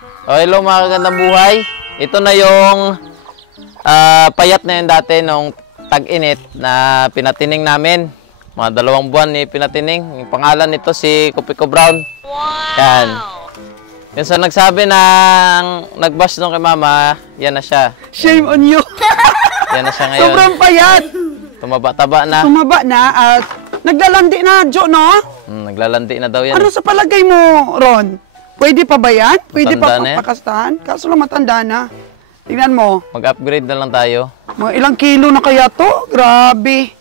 Hello mga kagandang buhay. Ito na yung payat na yun dati nung tag-init na pinatining namin. Mga 2 buwan ni pinatining. Yung pangalan nito si Kupiko Brown. Wow! Yan. Yung sa nagsabi ng nag-bash nung kay mama, yan na siya. Shame on you. Yan na siya ngayon. Sobrang payat. Tumaba-taba na. Tumaba na at naglalandi na, Jo, no? Naglalandi na daw yan. Ano sa palagay mo, Ron? Pwede pa ba yan? Pwede Matanda pa pakastahan? Kaso lang matanda na. Tingnan mo. Mag-upgrade na lang tayo. Mga ilang kilo na kaya to? Grabe.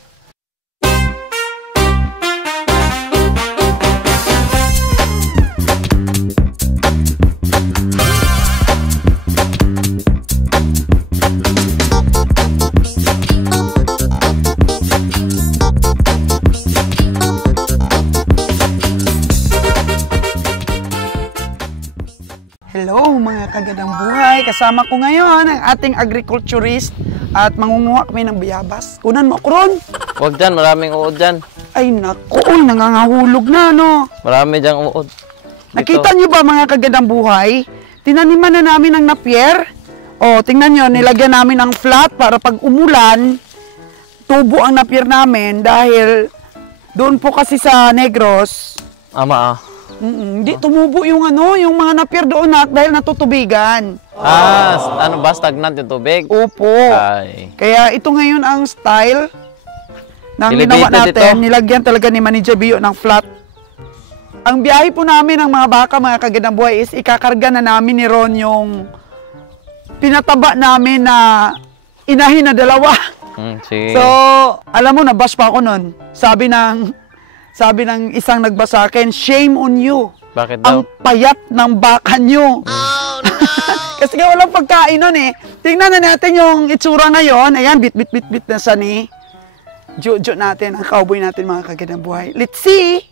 Hello mga kagandang buhay, kasama ko ngayon ang ating agriculturist at mangunguha kami ng bayabas. Kunan mo ako, Ron. Huwag dyan, maraming uod dyan. Ay naku, nangangahulog na, no? Marami dyang uod. Nakita nyo ba mga kagandang buhay? Tinaniman na namin ng napier. O, tingnan nyo, nilagyan namin ng flat para pag umulan, tubo ang napier namin dahil doon po kasi sa Negros. Hindi tumubo yung yung mga napier doon dahil natutubigan. Ano ba? Stagnant yung tubig? Opo. Ay. Kaya ito ngayon ang style ng Elevated ginawa natin. ito. Nilagyan talaga ni Manager Bio ng flat. Ang biyahe po namin ng mga baka, mga kagandang buhay, is ikakarga na namin ni Ron yung pinataba namin na inahin na 2. Sige. So, alam mo, nabash pa ako nun. Sabi ng isang nagbasa sa akin, shame on you. Bakit daw? Ang payat ng baka nyo. Oh, no! Kasi nga walang pagkain nun eh. Tingnan na natin yung itsura ngayon. Ayan, bit na sa ni Jojo natin, ang cowboy natin mga kagandang buhay. Let's see!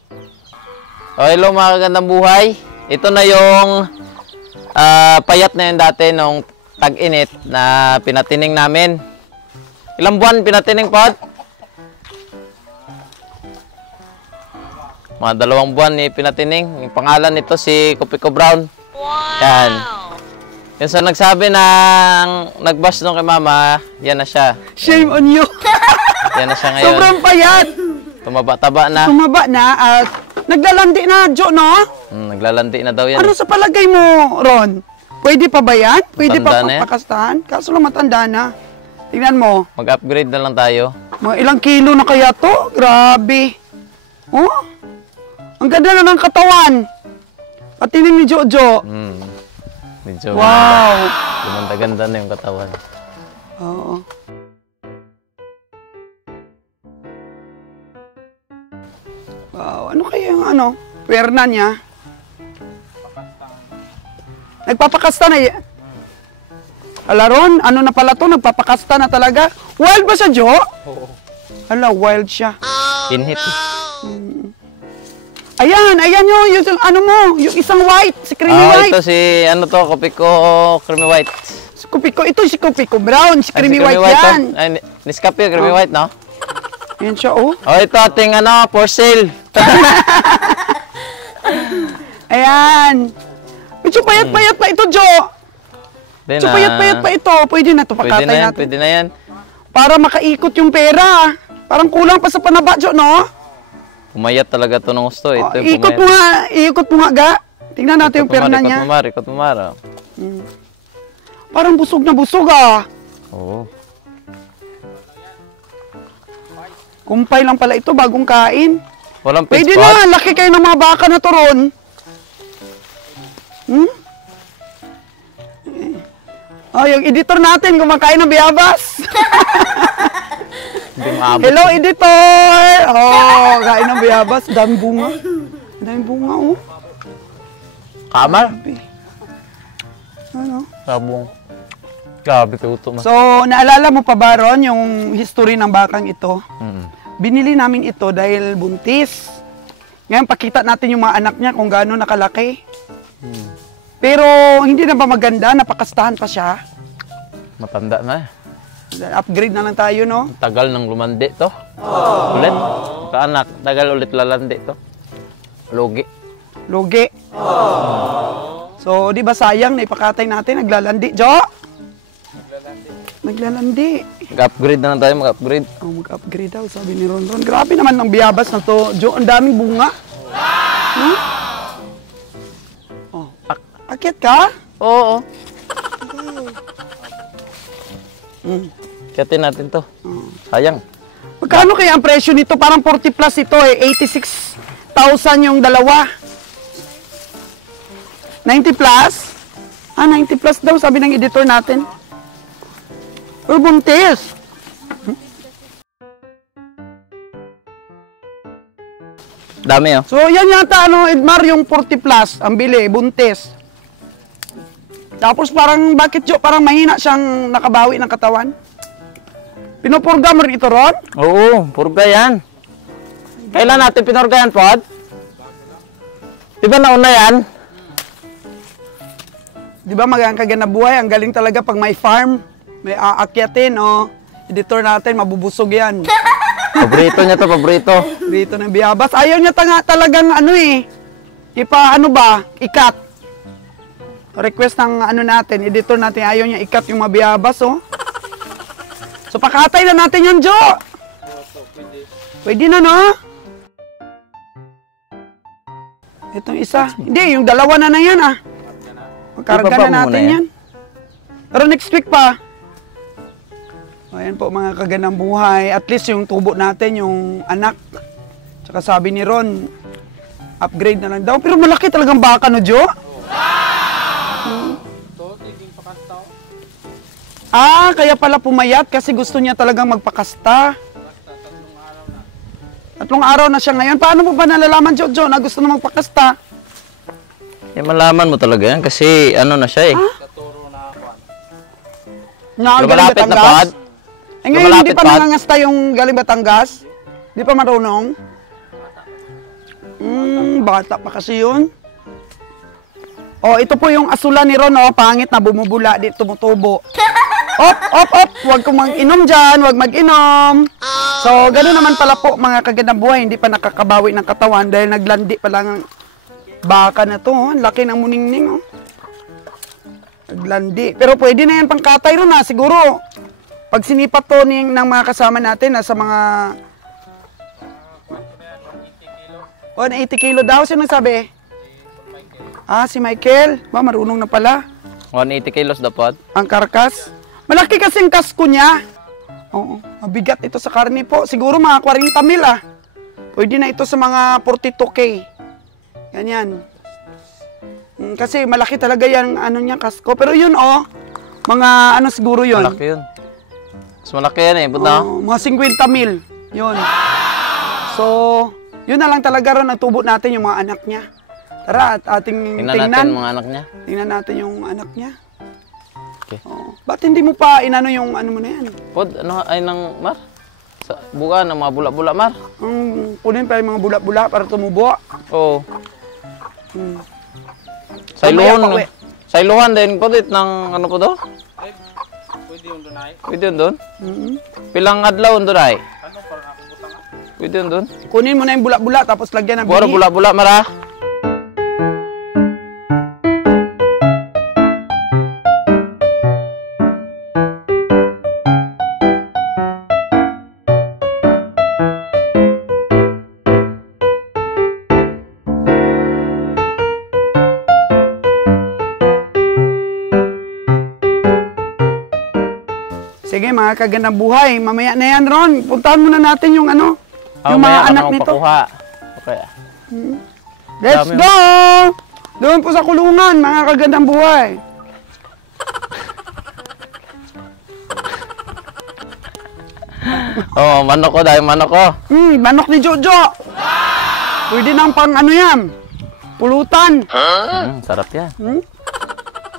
Hello mga kagandang buhay. Ito na yung payat na yun dati nung tag-init na pinatining namin. Ilang buwan pinatining, Pod? Mga 2 buwan ni pinatining. Yung pangalan nito si Kupiko Brown. Wow! Yan. Yung sa nagsabi ng nag-bash nung kay mama, yan na siya. Shame on you. Yan na siya ngayon. Sobrang payat. Tumaba-taba na. Tumaba na at naglalandi na, Jo, no? Naglalandi na daw yan. Ano sa palagay mo, Ron? Pwede pa ba yan? Pwede Matanda pa na yan. pakastahan? Kaso lang matanda na. Tingnan mo. Mag-upgrade na lang tayo. Mga ilang kilo na kaya to? Grabe. Oh? Ang ganda na ng katawan. Patining ni Jojo. Medyo Wow. gumanda-ganda na yung katawan. Oo. Wow. Ano kaya yung pwerna niya? Nagpapakasta na Ala Ron, ano na pala to? Nagpapakasta na talaga? Wild ba siya, Jo? Oo. Ala, wild siya. Inhit. Ayan yung isang white, si Creamy White. Ito si, Kupiko Creamy White. Si Kupiko, ito si Kupiko Brown, si Ay, Creamy si White to. yan. Ay, Nescafe Creamy White, no? Ayan siya, oh. Ito ating, for sale. Ayan. Medyo payat-payat pa ito, Jo. Medyo payat-payat pa ito. Pwede na ito, pakatay natin. Pwede na yan. Para makaikot yung pera. Parang kulang pa sa panaba, Jo, no? Pumayat talaga ito ng gusto. Ito yung Ikot pumayat. ikot mo nga, ga. Tingnan natin yung perna niya. Ikot mo, Mara. Parang busog na busog, ah. Oo. Kumpay lang pala ito, bagong kain. Walang pit Pwede spot. na, laki kayo ng mga baka na to, Ron. Yung editor natin, kumakain ng bayabas. Hindi maabot. Hello, editor! Kain ng bayabas. Daming bunga. Daming bunga, oh. Kamar? Ano? Sabong. Grabe kayo ito. So, naalala mo pa ba, Ron, yung history ng bakang ito? Binili namin ito dahil buntis. Ngayon, pakita natin yung mga anak niya kung gaano nakalaki. Pero, hindi na ba maganda? Napakastahan pa siya. Matanda na. Upgrade na lang tayo, no? Tagal ng lumandi to. Ulit. Kaanak, tagal ulit lalandi to. Logi. Lugi. So, So, di ba sayang na ipakatay natin, naglalandi, Jo? Naglalandi. Mag-upgrade na lang tayo, mag-upgrade. Oh, mag-upgrade daw, sabi ni Ronron. Grabe naman ng biyabas na to, Jo. Ang daming bunga. No? Oh, akit ka? Oo. Mm. Kiyatin natin to. Sayang. Magkano kaya ang presyo nito? Parang 40 plus ito eh. 86,000 yung dalawa. 90 plus? 90 plus daw, sabi ng editor natin. Uy, buntis. Dami, oh. So, yan yata, Edmar, yung 40 plus, ang bili, buntis. Tapos parang, bakit Jo, parang mahina siyang nakabawi ng katawan? Pinupurga mo rin ito, Ron? Oo, purga yan. Kailan natin pinurga yan, Pod? Di ba nauna yan? Di ba magkaganda buhay? Ang galing talaga pag may farm, may aakyatin, editor natin, mabubusog yan. Paborito niya to, paborito. Dito ng biyabas. Ayaw niya talagang ikat. Request ng natin, editor natin, ayaw niya ikat yung mabiyabas, oh. So, pakatay na natin yan, Jo. Pwede na, no? Itong isa. Hindi, yung dalawa na yan, ah. Magkarga Ibaba mo na natin muna yan. Pero next week pa. Ayan po mga kagandang buhay. At least yung tubo natin, yung anak. Tsaka sabi ni Ron, upgrade na lang daw. Pero malaki talagang baka, no, Jo? Kaya pala pumayat kasi gusto niya talagang magpakasta. 3 araw na siya ngayon. Paano mo ba nalalaman, Jo, na gusto na magpakasta? Malaman mo talaga yan kasi na siya eh. Lumalapit na, Pod. Ngayon hindi pa nangangasta yung galing Batangas? Hindi pa marunong? Bata pa kasi yun. Ito po yung asulan ni Ron, pangit na bumubula, di tumutubo. Op! Huwag kong mag-inom dyan, huwag mag-inom. So, gano'n naman pala po mga kagandang buhay, hindi pa nakakabawi ng katawan dahil naglandi pa lang ang baka na to. Ang laki ng muningning. Naglandi. Pero pwede na yan pangkatay ron siguro. Pag sinipat to ng mga kasama natin, nasa mga 180 kilo daw. Sino nagsabi? Si Michael. Marunong na pala. 180 kilos dapat. Ang karkas. Malaki kasi ang kasko niya. Oo. Mabigat ito sa karne po. Siguro mga 40 mil Pwede na ito sa mga 42K. Ganyan. Kasi malaki talaga yan, niya, kasko. Pero yun, mga siguro yun. Malaki yun. Mas malaki yan eh, buta. Mga 50 mil. Yun. So, yun na lang talaga ron, nagtubo natin yung mga anak niya. Tara, at ating tingnan natin mga anak niya. Tingnan natin yung anak niya. Okay. Ba't hindi mo pa inano yung mo na yan? Pod, ay nang Mar? Sa buka ng mga bula-bula, Mar? Kunin pa yung mga bula-bula para tumubo. Oo. Sa iluhan din po dit ng po do? Pwede yung doon ay. Pwede yung doon? Pilang adlaw doon ay? Pwede yung doon? Kunin mo na yung bula-bula tapos lagyan ng bini. Bula-bula, Mara. Sige mga kagandang buhay, mamaya na yan Ron, puntahan muna natin yung yung mga anak nito. Okay. Let's go! Doon po sa kulungan, mga kagandang buhay. Manok ko dahil manok ko. Manok ni Jojo. Pwede nang pang yan, pulutan. Sarap yan.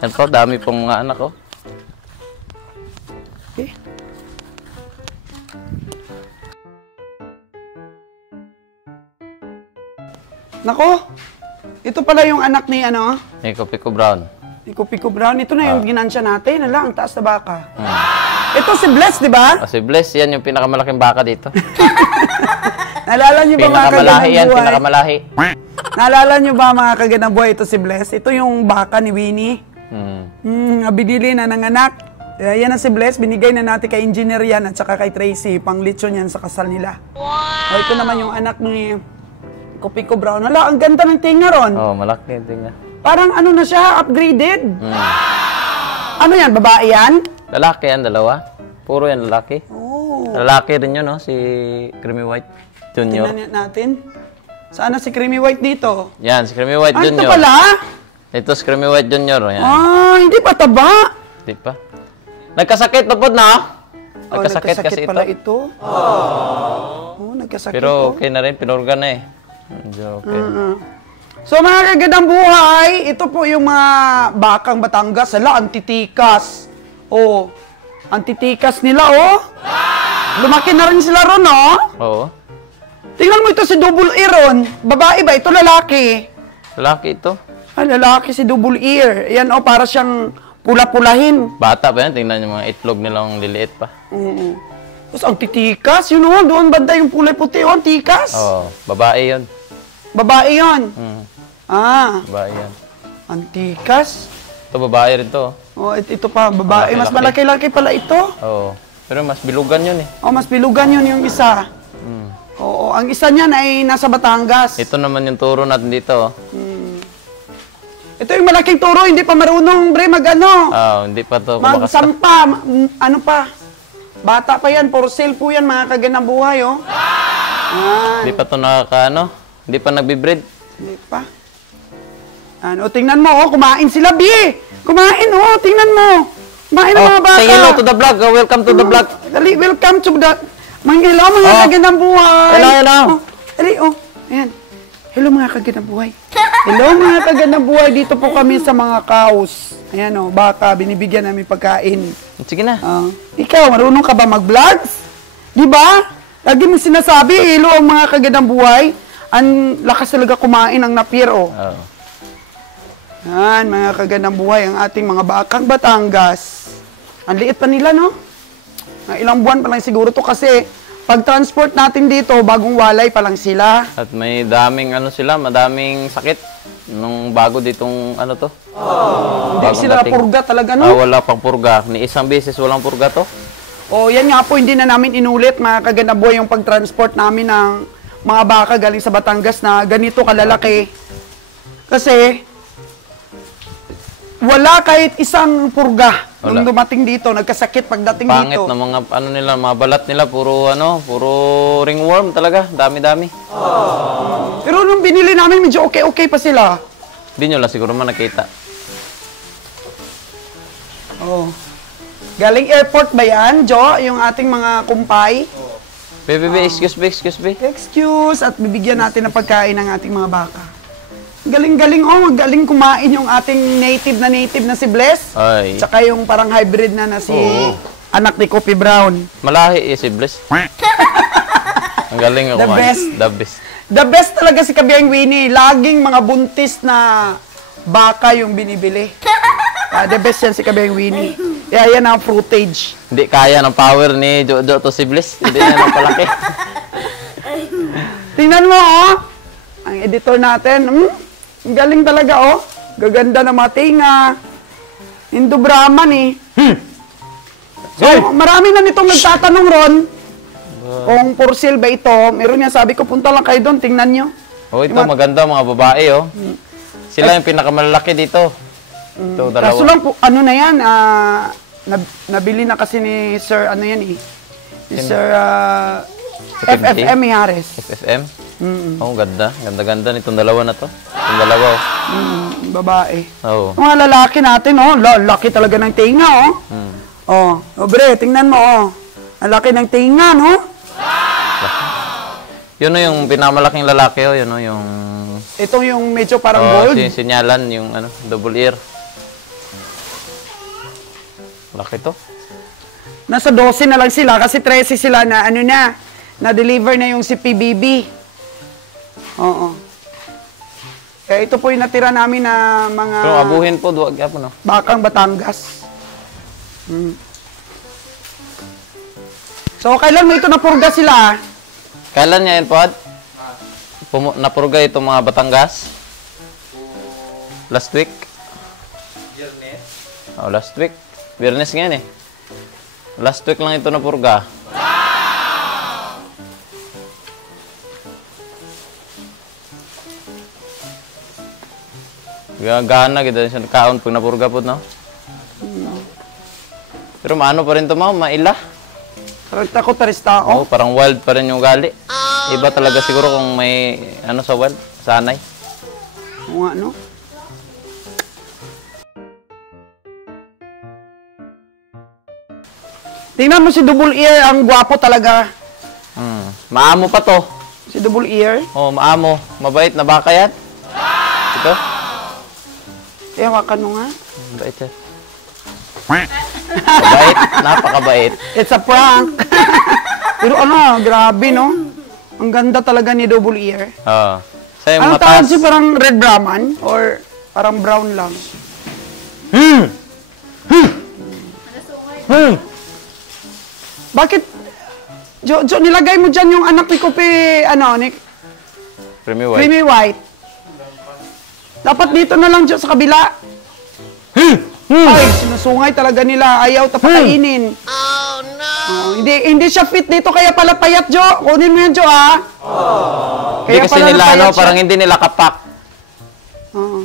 Yan po, dami pong mga anak ko. Nako, ito pala yung anak ni Nico Pico Brown. Nico Pico Brown. Ito na yung ginansya natin. Ang taas na baka. Ito si Bless, di ba? Si Bless, yan yung pinakamalaking baka dito. Nalala niyo ba mga kagandang buhay? Pinakamalahi. Naalala nyo ba mga kagandang buhay, ito si Bless? Ito yung baka ni Winnie. Binili na ng anak. Yan ang si Bless, binigay na natin kay engineer yan at saka kay Tracy, pang lechon yan sa kasal nila. Wow! Ito naman yung anak ni Kopiko Brown. Hala, ang ganda ng tinga ron. Malaki yung tinga. Parang ano na siya, upgraded. Ano yan, babae yan? Lalaki yan, dalawa. Puro yan lalaki. Lalaki rin yun, no? Si Creamy White Junior. Tingnan natin. Saan na si Creamy White dito? Yan, si Creamy White Junior. Ito pala? Ito si Creamy White Junior. Yan. Hindi pa taba. Hindi pa. Nagkasakit na po na. Nagkasakit kasi pala ito. Nagkasakit. Pero okay na rin, pinurga na eh. Medyo okay. So mga kagandang buhay, ito po yung mga bakang Batangas. Hala, antitikas. Antitikas nila, Lumaki na rin sila ron, Oo. Tingnan mo ito si Double Ear ron. Babae ba? Ito lalaki. Lalaki ito. Lalaki si Double Ear. Yan, para siyang pula-pulahin. Bata pa yan, tingnan yung mga itlog nilang liliit pa. Tapos ang titikas, doon banda yung kulay puti, ang tikas. Babae yun. Babae yun? Babae yan. Ang tikas. Ito babae rin to. Ito pa, babae. Mas malaki-laki pala ito. Pero mas bilugan yun eh. Mas bilugan yun yung isa. Ang isa niyan ay nasa Batangas. Ito naman yung turo natin dito. Ito yung malaking turo, hindi pa marunong, bre, hindi pa to. Magsampa, ano pa. Bata pa yan, for sale po yan, mga kagandang buhay, Hindi pa to hindi pa nagbe-breed. Hindi pa. Tingnan mo, kumain sila, Bi! Kumain, tingnan mo. Kumain ang mga bata. Say hello to the vlog. Welcome to the vlog. Dali, welcome to the... Hello, mga kagandang buhay. Hello. Dali, ayan. Hello, mga kagandang buhay. Hello, mga kagandang buhay. Dito po kami sa mga cows. Ayan, baka, binibigyan namin pagkain. Sige na. Ikaw, marunong ka ba mag-vlogs? Di ba? Lagi mo sinasabi, hello, ang mga kagandang buhay. Ang lakas talaga kumain ng napir, Yan, mga kagandang buhay, ang ating mga bakang Batangas. Ang liit pa nila, no? Ilang buwan pa lang siguro to kasi pag-transport natin dito, bagong walay pa lang sila. At may daming madaming sakit nung bago ditong to. Hindi sila purga talaga, no? Wala pang purga. Ni isang beses walang purga to. Yan nga po, hindi na namin inulit, mga kagandang buhay, yung pag-transport namin ng mga baka galing sa Batangas na ganito kalalaki. Kasi wala kahit isang purga nung dumating dito, nagkasakit pagdating Pangit dito. Pangit na mga mga balat nila, puro ringworm talaga, dami-dami. Pero nung binili namin, medyo okay pa sila. Hindi nyo lang siguro nakita. Galing airport ba yan, Jo? Yung ating mga kumpay? Baby, excuse me. Excuse, at bibigyan natin ng pagkain ng ating mga baka. Galing-galing, galing kumain yung ating native na si Bless. Ay. Tsaka yung parang hybrid na si anak ni Kopi Brown. Malahi si Bless. Ang galing ako. The best. The best talaga si Kabiang Winnie. Laging mga buntis na baka yung binibili. The best yan si Kabiang Winnie. Yan ang footage. Hindi kaya ng power ni Jojo to si Bless. Hindi niya napalaki. Tingnan mo, ang editor natin. Ang galing talaga, Gaganda na mga tinga. Indo Brahman, So, marami na nitong nagtatanong ron. Kung for sale ba ito. Meron niya, sabi ko, punta lang kayo doon, tingnan nyo. Ito maganda mga babae, Sila yung pinakamalaki dito. Ito, dalawa. Kaso lang po, na yan, nabili na kasi ni Sir, ni Sir FFM Yares. FFM? Ganda. Ganda-ganda nitong dalawa na to. Itong dalawa, Babae. Oo. Mga lalaki natin, laki talaga ng tinga, bre, tingnan mo, ang laki ng tinga, no? Yun yung pinamalaking lalaki, yun yung... Ito yung medyo parang gold. Sinyalan, yung double ear. Laki to. Nasa 12 na lang sila kasi 13 sila na na-deliver na yung si PBB. Kaya ito po yung natira namin na mga... Pero abuhin po, duwag po, no? Bakang Batangas. So, kailan mo ito napurga sila? Kailan niya yan, Pod? napurga itong mga Batangas. Last week. Biyernes. Oh, last week. Biyernes ngayon eh. Last week lang ito napurga. Gana kita siya kaon pag napurga po, no? Pero maano pa rin ito, maila. Parang takot taris tao. Oh, parang wild pa rin yung ugali. Iba talaga siguro kung may ano sa wild, sanay. Oo nga, no? Tingnan mo si Double Ear, ang gwapo talaga. Maamo pa to. Si Double Ear. Oh, maamo. Mabait na baka yan. Ito. Hawakan mo nga. Mabait yan. Mabait. Napakabait. It's a prank. Pero ano, grabe, no? Ang ganda talaga ni Double Ear. Oh. Sa yung Ano matas. tawag siya, parang red Brahman? Or parang brown lang? Bakit? Jo, nilagay mo dyan yung anak ni Kopi, ano, ni Creamy white. Creamy White. Dapat dito na lang, Jo, sa kabila. Ay, sinusungay talaga nila. Ayaw tapakainin. Oh, no! Hindi siya fit dito, kaya pala payat, Jo. Kunin mo yan, Jo, ha? Hindi kasi pala nila, napayat ano, siya. parang hindi nila kapak. Oo.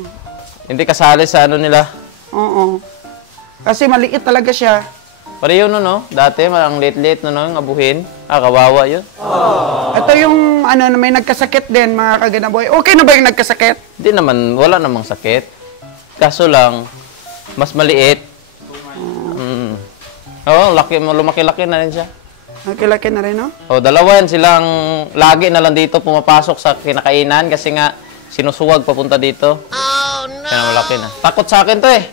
Hindi kasali sa ano nila. Oo. Kasi maliit talaga siya. Pareho no? Dati, ang late-late no, yung abuhin. Kawawa yun. Ito yung, ano, may nagkasakit din, mga kaganaboy. Okay na ba yung nagkasakit? Hindi naman, wala namang sakit. Kaso lang, mas maliit. Oo, lumaki-laki na rin siya. Nakilaki na rin, no? O, dalawa yan silang lagi na lang dito pumapasok sa kinakainan kasi nga sinusuwag papunta dito. Oh, no! Kaya malaki na. Takot sa akin to eh.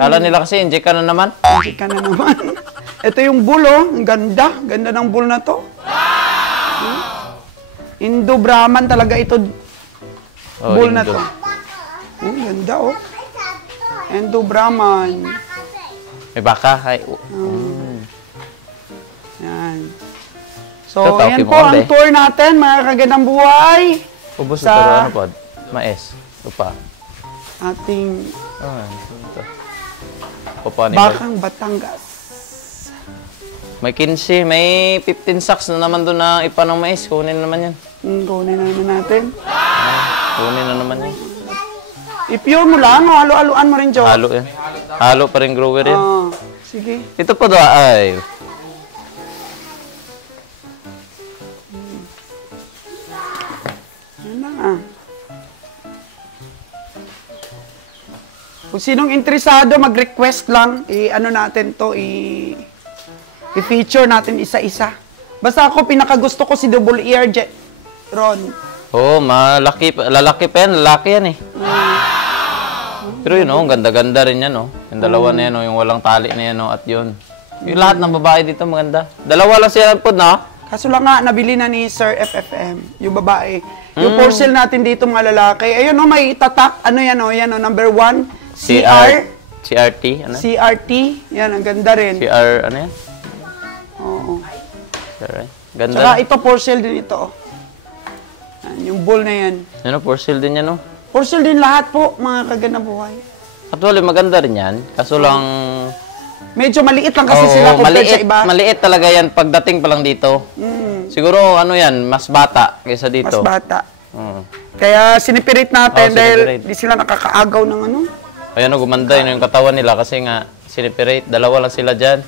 Kala nila kasi inject ka na naman. Hindi ka na naman. Ito yung bull, oh. Ang ganda. Ganda ng bull na to. Indo Brahman talaga ito. Oh, Bull na Indo. to. Ganda, oh. Indo Brahman. May baka. Ay, Yan. So, Ito, yan tawag po mo ang ulit. tour natin, mga kagandang buhay. ubos Sa- ito rin, ano po? Mais. Lupa. Ating Ito. Pupa ni Bakang Batangas. May 15, may 15 sacks na naman doon na ipa ng mais. Kunin naman yan. Kunin na naman natin. Kunin na naman yan. I-pure mo lang, o halo-haloan mo rin, Jo. Halo yan. Halo pa rin grower yan. Sige. Ito po doon, ay. Yan na. Kung sinong interesado, mag-request lang. I-ano natin to, i-feature natin isa-isa. Basta ako, pinakagusto ko si Double Ear, Ron. Oo, malaki. Lalaki pa yan. Lalaki yan eh. Pero yun, oh, ganda-ganda rin yan, oh. Yung dalawa na yan, oh, yung walang tali na yan, oh, at yun. Yung lahat ng babae dito, maganda. Dalawa lang siya po, no? Kaso lang nga, nabili na ni Sir FFM, yung babae. Yung for sale natin dito, mga lalaki. Ayun, oh, may tatak. Ano yan, oh, yan, oh, number 1. CRT, ano? CRT. Yan, ang ganda rin. CR, ano yan? Oo. CR, ganda. Saka ito, for sale din ito, oh. Yan, yung bull na yan. Ano, for sale din yan, oh. For sale din lahat po, mga kagandang buhay. Actually, maganda rin yan. Kaso lang... Medyo maliit lang kasi Oo, sila compared maliit, sa iba. maliit talaga yan pagdating pa lang dito. Siguro, ano yan, mas bata kaysa Mas dito. bata. Mm. Kaya sinipirit natin Oo, dahil sinipirit. di sila nakakaagaw ng ano. Ayan, oh, gumanda yun yung katawan nila kasi nga, siniperate. Dalawa lang sila dyan.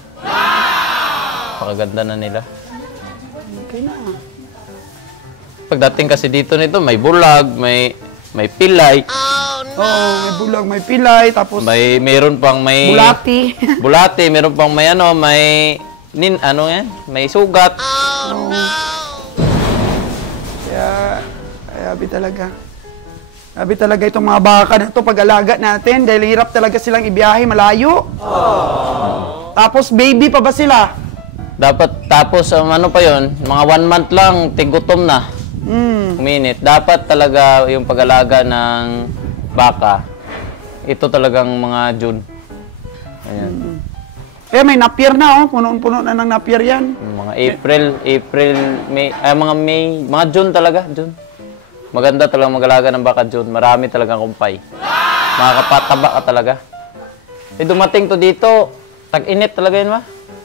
Pakaganda na nila. Okay na. Pagdating kasi dito nito, may bulag, may pilay, May bulag, may pilay, tapos meron pang may... bulati. Bulate, meron pang may ano, may... ano yan? May sugat. Kaya, abi talaga. Abi talaga itong mga baka na ito pag-alaga natin dahil hirap talaga silang ibiyahe malayo. Tapos baby pa ba sila? Dapat, tapos, ano pa yon, mga 1 month lang, tigutom na. Minute. Dapat talaga yung pag-alaga ng baka, ito talagang mga June. Ayan. Kaya may napier na, oh. Puno-puno na ng napier yan. Mga April, May, mga May, mga June talaga, June. Maganda talaga mag-alaga ng baka, June. Marami talagang kumpay. Makakapataba ka talaga. Eh, dumating to dito, tag-init talaga yun, ma.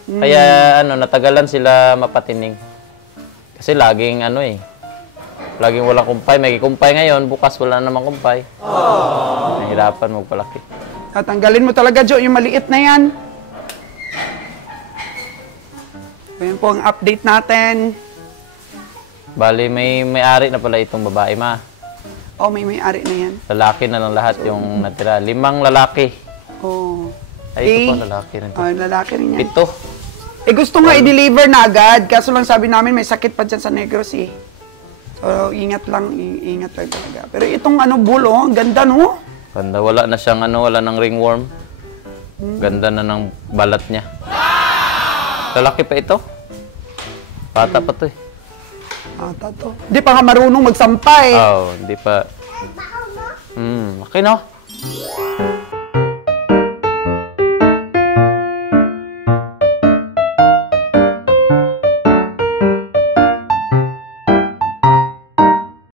Kaya, natagalan sila mapatining. Kasi laging, laging walang kumpay. May kumpay ngayon, bukas wala namang kumpay. Nahirapan magpalaki. Tatanggalin mo talaga, Jo, yung maliit na yan. Ayan po ang update natin. Bali, may-ari na pala itong babae, ma. Oh, may-ari na yan. Lalaki na lang lahat yung natira. 5 lalaki. Oh. Ay, ito pa, lalaki rin to. Oh, lalaki rin yan. 7. Gusto nga i-deliver na agad. Kaso lang sabi namin may sakit pa dyan sa Negros eh. So, ingat lang talaga. Pero itong bull, ang ganda, no? Ganda, wala na siyang wala nang ringworm. Ganda na ng balat niya. Lalaki pa ito. Bata pa to eh. Tato. Hindi pa nga marunong magsampay. Hindi pa. Okay, no?